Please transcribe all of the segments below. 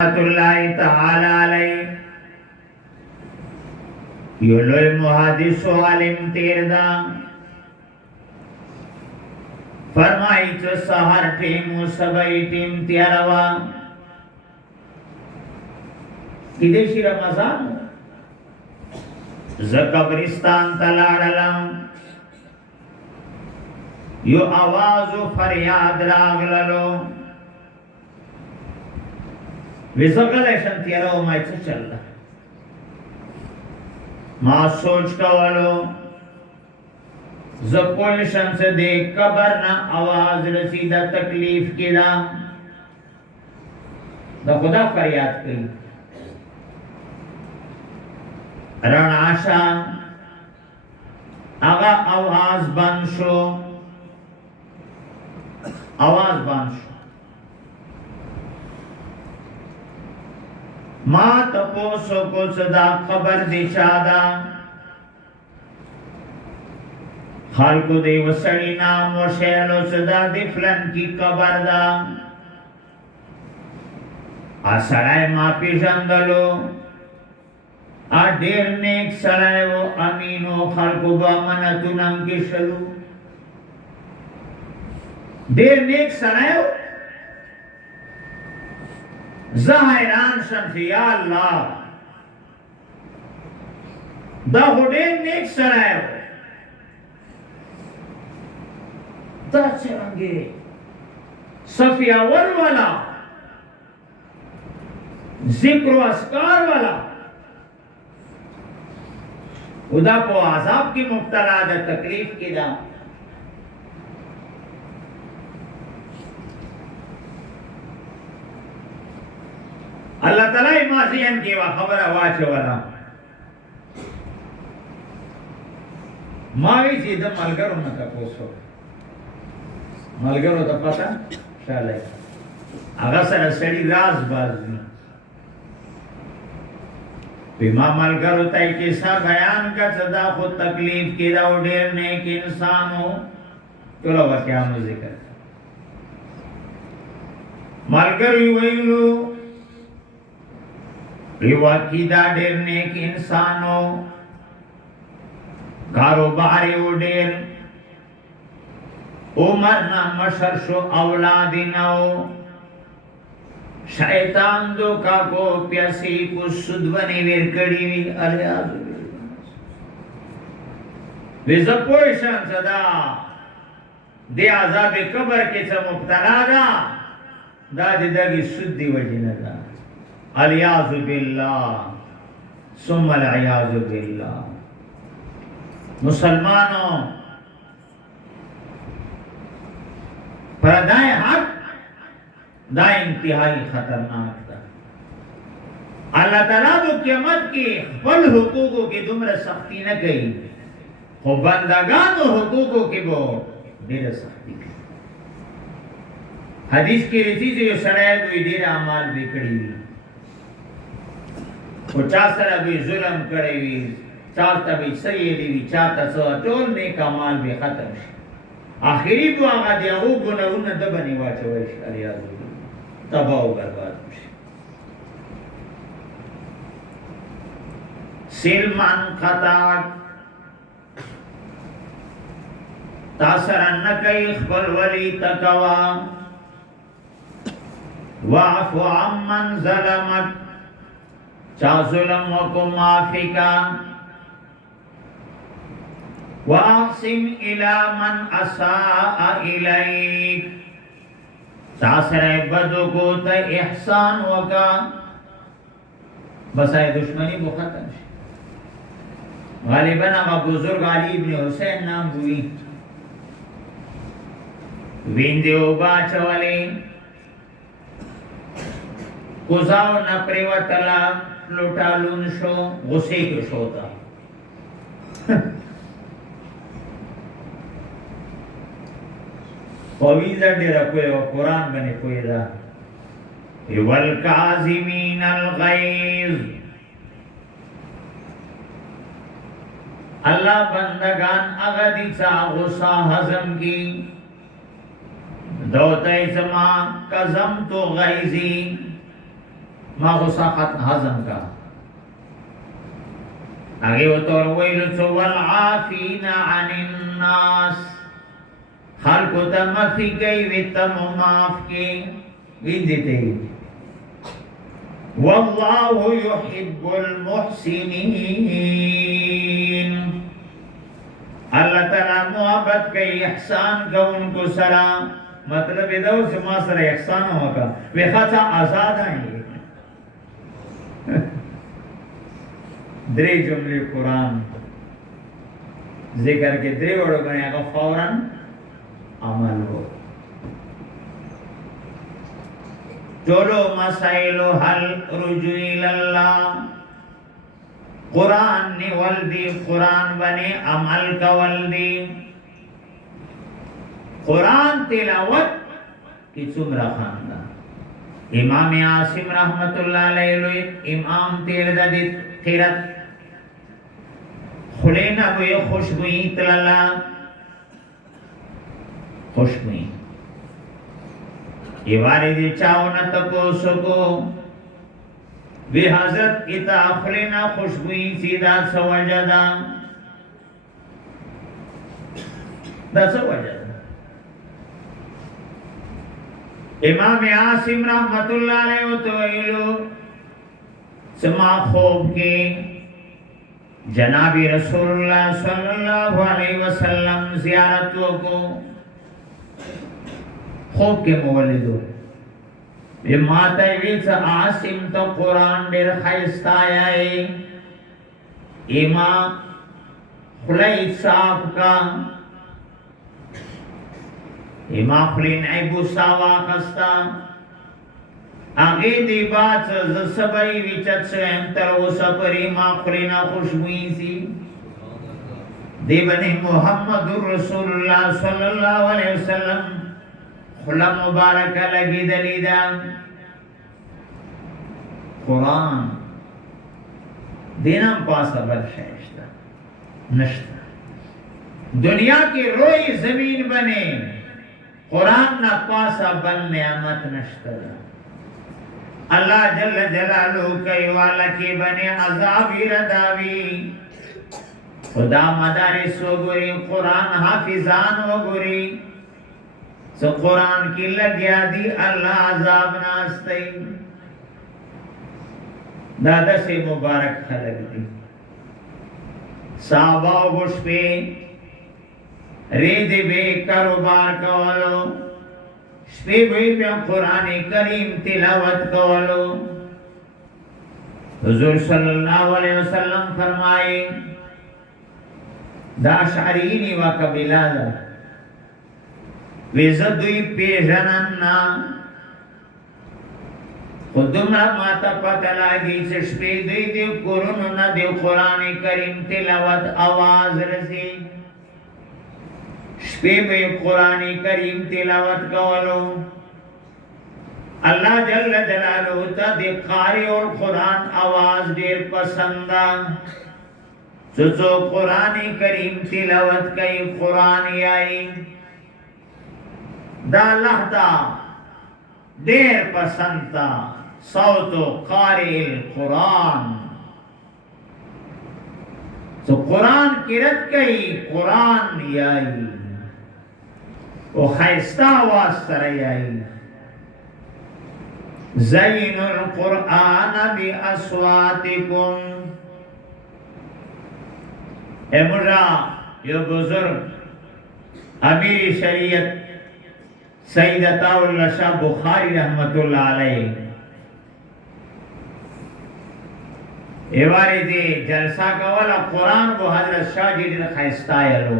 اللہ تعالی علیہ یو لوی محادث و عالم تیر دا فرمائی چو سہر ٹیم و سبائی ٹیم تیاروا کدیشی رمضان زقبرستان تلاڑلام یو آواز و فریاد راغللو ویزاگلیشن تیارو مائی چو چل رہا ما سوچ کولو زپوشن سے دیکھ قبر نا آواز رسیدہ تکلیف کی دا خدا فریاد کی رن آشا آغا آواز بند شو آواز بند شو ما تپوسو کو صدا قبر دی چادا خالقو دی وسڑی نام و شیلو صدا دی فلن کی قبر دا آسڑائے ما پیشندلو دیر نیک سڑائے و امینو خالقو با منتو ننگی شلو دیر نیک سڑائے و زہران شمسی یا اللہ دا خودین نیک سرائے ہو دا چرنگے صفی اول والا ذکر و اسکار والا خدا کو عذاب کی مبتلا دا تکلیف کی دا اللہ تعالی مازین کی خبر واچ والا ماوی چیز ملگرو نتا پوسو ملگرو تا پتا شالے اگر سر سڑی راز بازی بیما ملگرو تا کسا بیان کا صدا خود تکلیف کی رو دیر نیک انسان ہو چلو وکیانو ذکر ملگروی ویلو ریواکی دا دیر نیک انسانو کاروباری او دیر عمر نا مشر شو اولادی ناو شیطان دو کا کو پیاسی کو سدونی ویرکڑی وی علیہ ویزپوشن صدا دی عذاب قبر کے چا مبتلا دا دی داگی سد دی وجہ دا العیاذ باللہ ثم العیاذ باللہ مسلمانوں پردائے حق دا انتہائی خطرناک دا اللہ تعالیٰ دو قیامت کی خپل حقوقوں کی دمر سختی نہ کئی خو بندگان و حقوقوں کی وہ دیر سختی کی حدیث کی رسی سے جو سڑائے دوئی دیر اعمال بکڑی ہوئی وہ چاہ سر ابھی ظلم کرے ہوئی چاہتا بھی سیدی بھی چاہتا سوا ٹول نیک اعمال بھی ختم شد آخری دو آغا دیا وہ گناہون دبنی واچوش علیہ تباہ برباد شد سلمان خطاق تاثر انکی اخبر ولی تکوا وعفو عمن ظلمت چاہ ظلم کو معافی کا وَأَحْسِنْ إِلَى مَنْ أَسَاءَ إِلَيْكَ چاہ سرائے بدو کو تا احسان وکا بس آئے دشمنی کو ختم شد غالباً آقا بزرگ علی ابن حسین نام ہوئی ویندیو باچ والی کزاو نپری و تلا لوٹا لون شو غصے کو شوتا قویزہ دیرہ کوئی و قرآن بنے کوئی دا وَالْكَاظِمِينَ الْغَيْظِ اللہ بندگان اغدی سا غصہ حضم کی دوتای زما کزم تو غیزی ما غصہ ہضم کا آگے وہ تو ویل والعافین عن الناس خلق تا مفی گئی ویتا معاف کی گئی دیتے واللہ یحب المحسنین اللہ تعالیٰ محبت کئی احسان کا ان کو سلام مطلب ادھو سے ما سر احسان ہوگا وی خطا آزاد آئیں درے جملے قرآن ذکر کے درے وڑو بنے گا فوراً عمل ہو چلو مسائل حل رجوع اللہ قرآن نے والدی قرآن بنے عمل کا والدی قرآن تلاوت کی سمرہ خاندہ امام عاصم رحمت اللہ علیہ امام تیر دادت خیرت خلینا بوئی خوشبوئی تلالا خوشبوئی یہ وارد چاونا تکو سکو بی حضرت اتا خلینا خوشبوئی سیدہ سوجدہ دا سوجدہ امام عاصم رحمت اللہ علیہ وتعالى سما خوب کی جناب رسول اللہ صلی اللہ علیہ وسلم زیارتوں کو خوب کے مولدو یہ ماتا ویچ عاصم تو قرآن دیر خیستا آئے امام خلید صاحب کا امام خلین عیبو ساوا خستا آگے دی بات زسبری ویچت سے انتر وہ سپر امام خلینا خوشبوئی سی دی بنی محمد رسول اللہ صلی اللہ علیہ وسلم خلا مبارکہ لگی دلیدہ قرآن دینا پاسا بدخشتا نشتا دنیا کی روئی زمین بنے قرآن نا پاسا بل نعمت نشتا اللہ جل جلالہ کئی والا کی بنے عذابی رداوی خدا مدارس و گری قرآن حافظان و گری سو قرآن کی لگیا دی اللہ عذاب ناستے دادا سے مبارک خلق دی صحابہ و گوش پہ رید بے کاروبار کولو شپی بھئی پہ قرآن کریم تلاوت کولو حضور صلی اللہ علیہ وسلم فرمائے دا شعرینی و قبیلہ دا ویزدوی پیجنن خودمرا ماتا پتا لگی چشپی دوی دیو قرآن نا دیو قرآن کریم تلاوت آواز رسی شپی بے قرآن کریم تلاوت کولو اللہ جل جلالہ تا دی قاری اور قرآن آواز دیر پسندہ چو قرآن کریم تلاوت کئی قرآن آئی دا اللہ تا دیر پسندہ صوت قاری القرآن تو قرآن کی رد کئی قرآن آئی وہ خیستہ واسطہ آئی زین القرآن بی اصواتکم اے مرہ یہ بزرگ امیر شریعت سید عطا اللہ شاہ بخاری رحمت اللہ علیہ ایواری دی جلسہ کا والا قرآن کو حضرت شاہ جی نے خیستہ لو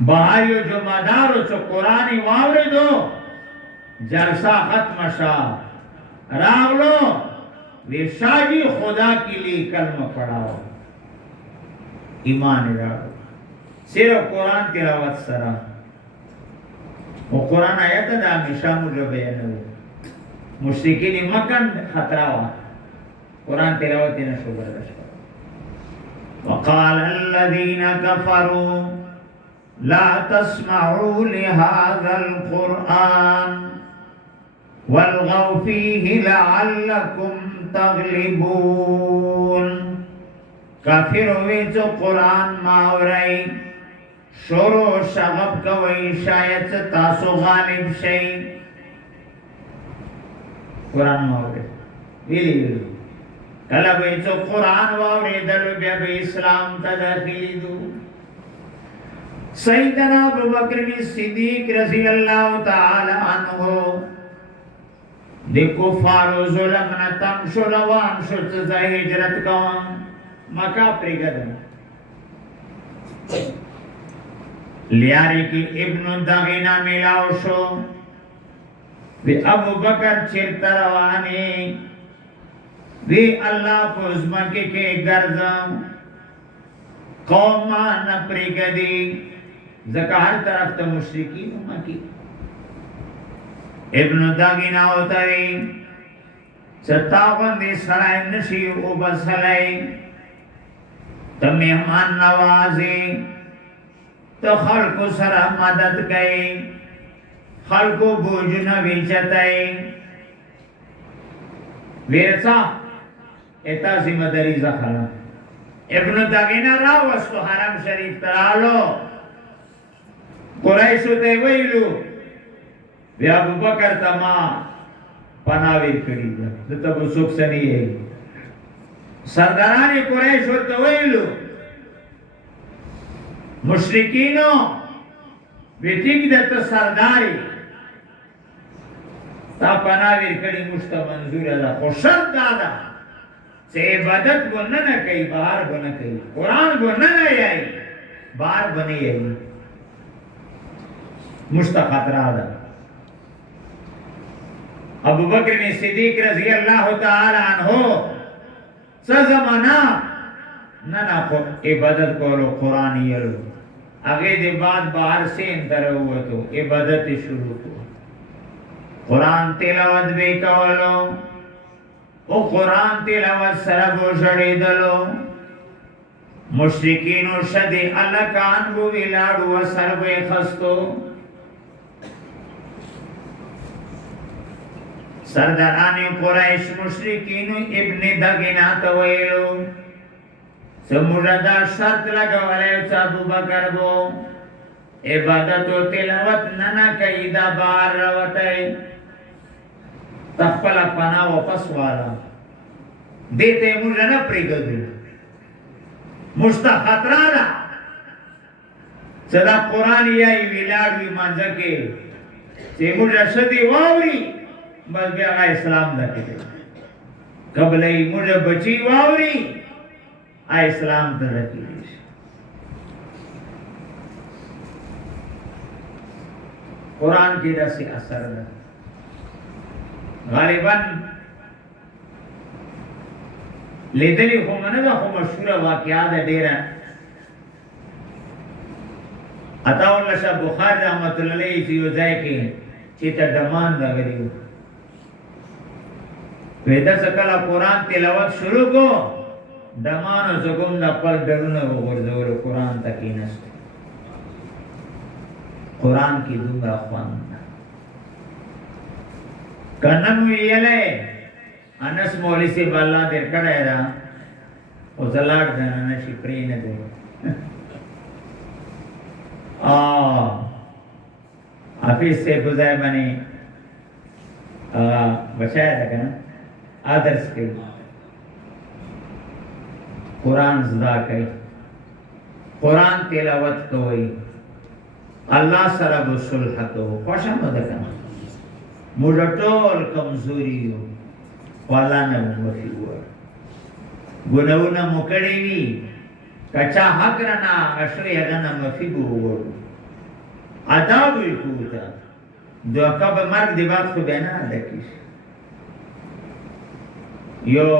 بہائیو جو مدارو چو قرآنی واوری دو جلسہ ختم شاہ راولو وی شاہ جی خدا کے لیے کلمہ پڑھاو ایمان راڑو صرف قرآن تلاوت سرا وہ قرآن آیت دا ہمیشہ مجھے بیانو مشرکین مکن خطرہ ہوا قرآن تلاوتی نشو بردش وقال الذين كفروا لا تسمعوا لهذا القرآن والغوا فيه لعلكم تغلبون. کافر وی چو قرآن ماورائی شروع شغب کوئی شاید تاسو غالب شئی. قرآن ماورائی ویلی ویلی کلا وی چو قرآن واورائی دلو بیا بی اسلام تداخلی دو. سیدنا ابو بکر صدیق رضی اللہ تعالی عنہ دی کفار و ظلم نتم شو روان شو چزا ہجرت کوان مکہ پریگدن لیاری کی ابن دغینا ملاو شو وی ابو بکر چرت روانی وی اللہ پوزمکی کے گرزم قومان پریگدی زکا ہر طرف تا مشرکی مکی ابن داغینا ہوتا ہے ستاون دی سرائی نشی او بسلائی تا مہمان نوازی تا خلق سرا مدد کئی خلق بوجن ویچتائی ویرسا ایتا ذمہ داری زخلا ابن داغینا راوستو حرم شریف ترالو قریشو تے ویلو وی ابو بکر تا ما پناویر کری دا دتا بو سوک سنی ہے سردارانی قریشو تے ویلو مشرکینو وی ٹھیک دتا سرداری تا پناویر کری مشتا منظور دا خوشت دادا سے عبادت بننا کئی بار بنا کئی قرآن بننا یائی بار بنی یائی مشتخطرہ دا. ابو بکر صدیق رضی اللہ تعالی عنہ سزمانا ننا عبادت کولو قرآنی یلو اگے دے بعد باہر سے انتر ہوا تو عبادت شروع کو قرآن تلاوت بے کولو او قرآن تلاوت سرگو شڑی دلو مشرکین و شدی اللہ کان بو ویلاڑو و سرگو خستو سردارانی قریش مشرکین ابن دغینا تویلو سموردا شرط لگو علیہ ابو بکر بو عبادت و تلاوت ننا کئی دا بار روتے تخپل پنا واپس والا دیتے مجھے نہ پریگدو مستخطرانا صدا قرآن یای ویلاڑوی منزکے چه مجھے شدی واوری بس بیا اسلام دکتے قبلی مجھے بچی واوری اسلام دکتے قرآن کی دسی اثر دا غالباً لیدلی خومنه دا خو مشهور واقعات دیرا عطا اللہ شاہ بخاری رحمت اللہ علیہ فیو ځای کې چې ته ډمان راغلی پیدا سکلا قرآن تلاوت شروع کو ډمان او زګون د خپل ډرونه وګرځول قرآن تکې نشته قرآن کی دومره خوان کنن ویلې انس مولوی سے بالا در کړه دا او زلاړ دنه شي پرې نه دی حافظ سے گزائے بنی بچایا تھا کنا آدرس کے قرآن زدا کئی قرآن تلاوت کوئی اللہ سرب صلح کو خوشا مدکنا مجھا ٹول کمزوری ہو والا نہ مفی ہوا گناونا مکڑی وی کچا حق رنا اشری اگنا مفی ہوا عذاب کوتا دو کب مرگ دی بات خو بینا دکیش یو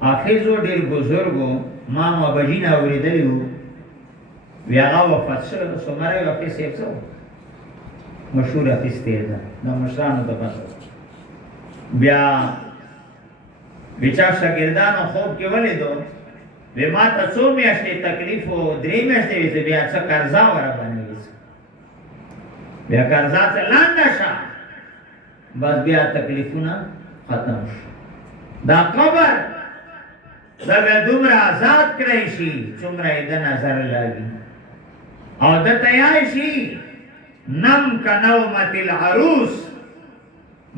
حافظو دیر بزرگو مام و بجین آوری دلیو وی آغا وفت شد سمره وفی سیب سو مشهور حافظ تیزا نو مشرانو دا پاسو بیا بیچا شاگردانو خوب که ولی دو وی ما تا چو میاشتی تکلیف و دری میاشتی ویزی بیا چا کرزا ورا بانی بیا کرزا چا لانده شا بس بیا تکلیفونه ختم شو. دا قبر دا به دومره آزاد کړی شي څومره یې د نظر لګي او دته یای شي نم کنومت العروس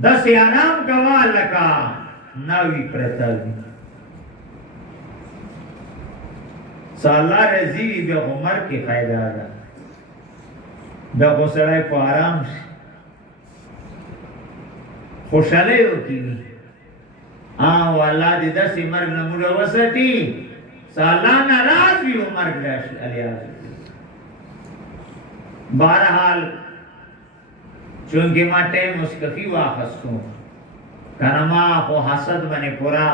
داسې آرام کوه لکه ناوی پرته وي. څه الله رضي وي بیا خو مرګ کې فایده ده، بیا خو سړی په آرام شي خوشحالی وکړي. او الله دې داسې مرګ نه موږ وساتي څه الله ناراض وي او مرګ راشي. الیاذ بہرحال چونکہ ما ٹائم مسکفی واخستوں کنا ما خو حسد بنے پورا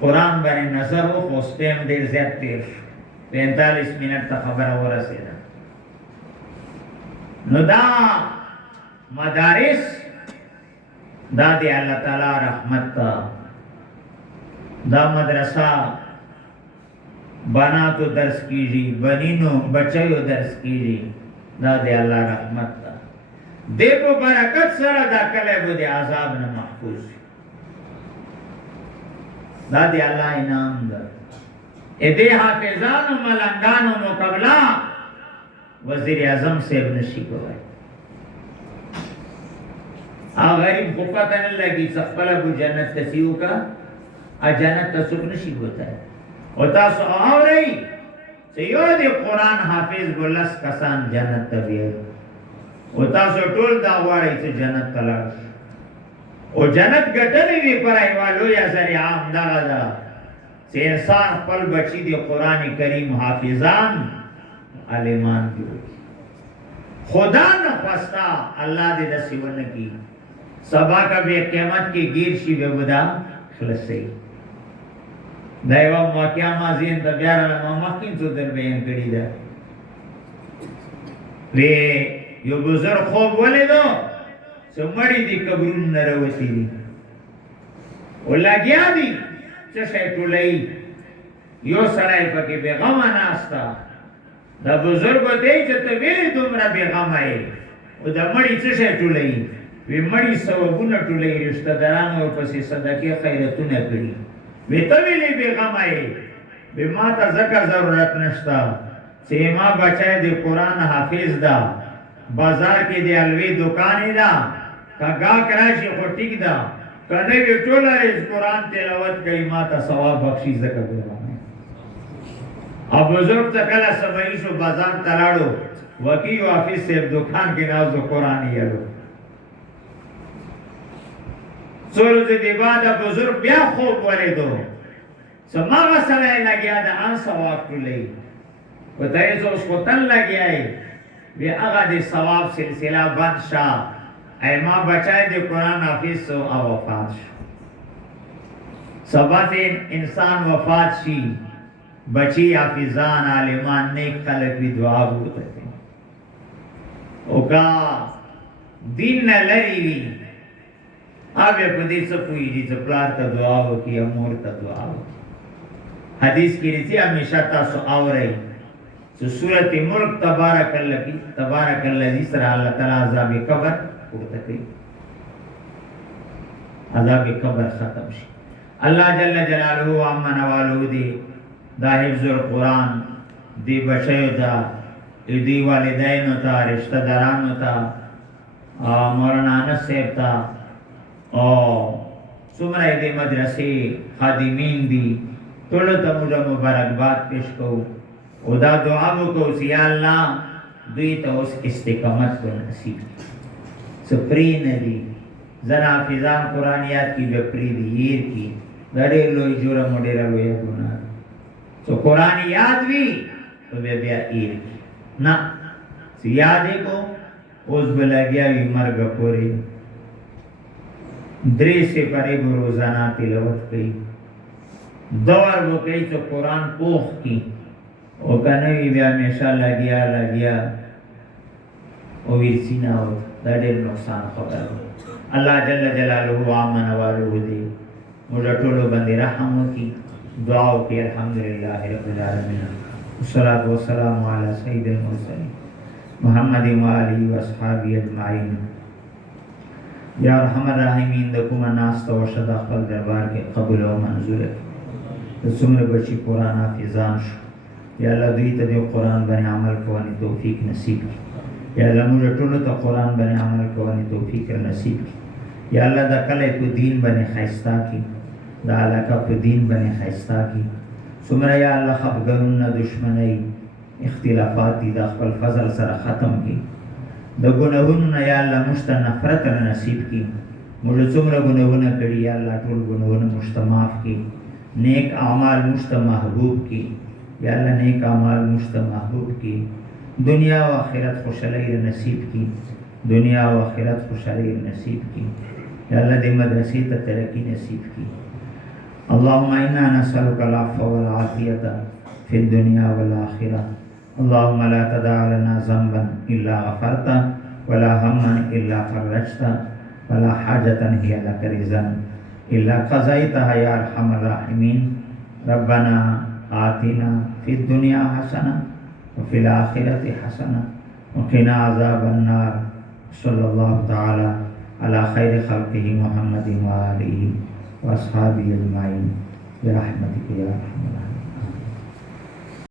قرآن بنے نظر ہو خوستیم دیر زیاد تیر 45 منٹ تا خبر ہو رسیدا. نو دا مدارس دا دی اللہ تعالی رحمت تا، دا مدرسہ بنا تو درس کیجی بنینو بچیو درس کیجی، دا دی اللہ رحمت تا. دیکھو برکت سره دا کله بو دی عذاب نه محفوظ، دا دی الله انعام ده. ادے حافظانو ملنگانو مقابلہ وزیر اعظم صاحب نشی کوي. غریب کو پتہ نہیں لگی سخپلا کو جنت تسیو کا جنت تسوک نشی ہوتا ہے. ہوتا سو آو رہی سیو دی قرآن حافظ بلس کسان جنت تبیئے ہوتا سو ٹول دا واری سے جنت تلاش او جنت گٹلی بھی پرائی والو یا سری عام دا دا سے انسان پل بچی دی قرآن کریم حافظان علیمان جو خدا نفستا اللہ دی دسیون کی سبا کا بے قیمت کی گیر شی بے بدا خلصی دائیوہ موقعہ مازین تا بیارا لما مخین تو در بیان کری دا وی یو بزرگ خوب ولی دو سو مڑی دی قبرون نروسی دی او لگیا دی چشای ٹولائی یو سرائی پاکی بے غم ناستا دا بزرگ دی چتا ویلی دومرا بے غم آئے او دا مڑی چشای ٹولائی وی مڑی سوابون ٹولائی رشتہ دران اور پسی صدقی خیرتون کری وی طویلی بے غم آئے بے ماتا زکر ضرورت نشتا چه ما بچائے دی قرآن حافظ دا بازار کے دی علوی دکانی دا کا گا کراشی خو ٹک دا کنے بی ٹولا ریز قرآن تلاوت کئی ماتا ثواب بخشی زکر بے غم آئے. اب بزرگ تکلا سبایشو بازار تلاڑو وکیو حافظ سے دکان کے نازو قرآنی یلو سورو دی بعد بزرگ بیا خوب والے دو سماغا سلائی لگیا دا آن ثواب کو لئی و تایزو اس کو تن لگیا ہے بی اغا دی ثواب سلسلہ بند شا اے ماں بچائے دی قرآن حافظ سو وفات شا سبات انسان وفات شی بچی حافظان عالمان نیک خلق بھی دعا بودتے ہیں اوکا دین نہ لری بھی اب یہ پدی سپوئی جی سپلار تا دعا ہو کی امور تا دعا ہو. حدیث کی رسی ہمیشہ تا سو آو رہی سو سورت ملک تبارک اللہ کی تبارک اللہ سر اللہ تعالی عذاب قبر پورتا کری عذاب قبر ختم شی. اللہ جل جلالہ عمان والو دی دا حفظ القرآن دی بچے دا دی والدین تا رشتہ داران تا مولانا انس صاحب تا اور سمرہ دی مدرسی خادمین دی تولتا مجھا مبارکباد پیش کو او دا دعا کو یا اللہ دوی تا اس استقامت کو نصیب سپری ندی زنا فیضان قرآنیات کی بپری دی یہ کی دڑے لوئی جورا مڈیرا لویا گناہ تو قرآنیات بھی تو بے بیا ایر کی نا یادے کو اس بلا گیا بھی مرگ پوری دری سے پرے روزانہ تلاوت کی دور وہ کئی تو قرآن پوخ کی او کنوی بیا ہمیشہ لگیا او ویرسی نہ ہو دیر نقصان خبر ہو. اللہ جل جلالہ آمن والو دے مجھے ٹولو بندی رحم کی دعاو کی الحمدللہ رب العالمین والصلاة والسلام علی سید المرسلین محمد و آلہ و اصحابہ اجمعین या अरहमर राहिमीन द कुमा नास्त व शदा खपल दरबार के कबूल व मंजूर तो सुमर बची कुरान हाफिजान शो या अल्लाह दुई ते कुरान बने अमल करने तौफीक नसीब की या अल्लाह मुझे टुल्लो तो कुरान बने अमल करने तौफीक नसीब की या अल्लाह दा कले को दीन बने खैस्ता की दा अल्लाह का को दीन बने खैस्ता की सुमर या अल्लाह खबगरुन न दुश्मनी इख्तिलाफात दा खपल फजल सर ख़त्म की द गुनाहों या अल्लाह मुश्त नफरत नसीब की मुझे चुमर गुनाहों करी या अल्लाह टुल गुनाहों मुश्त माफ़ की नेक आमाल मुश्त महबूब की या अल्लाह नेक आमाल मुश्त महबूब की दुनिया व आखिरत खुशहाली नसीब की दुनिया व आखिरत खुशहाली नसीब की या अल्लाह दे मदरसे त तरक्की नसीब की अल्लाहुम्मा इन्ना नसअलुका अल-अफ़्व वल आफ़ियता फ़िद दुनिया वल आखिरह अल्लाहुम्मा ला तदा लना ज़ंबन इल्ला गफ़रता वला हम्मन इल्ला फ़रजता वला हाजतन हिय लक रिज़न इल्ला क़ज़यतहा या अरहमर राहिमीन रब्बना आतिना फ़िद दुनिया हसना व फ़िल आखिरति हसना व क़िना अज़ाबन नार सल्लल्लाहु तआला अला खैरि ख़ल्क़िही मुहम्मदिन व आलिही व अस्हाबिही अजमाइन बिरहमतिका या अरहमर राहिमीन।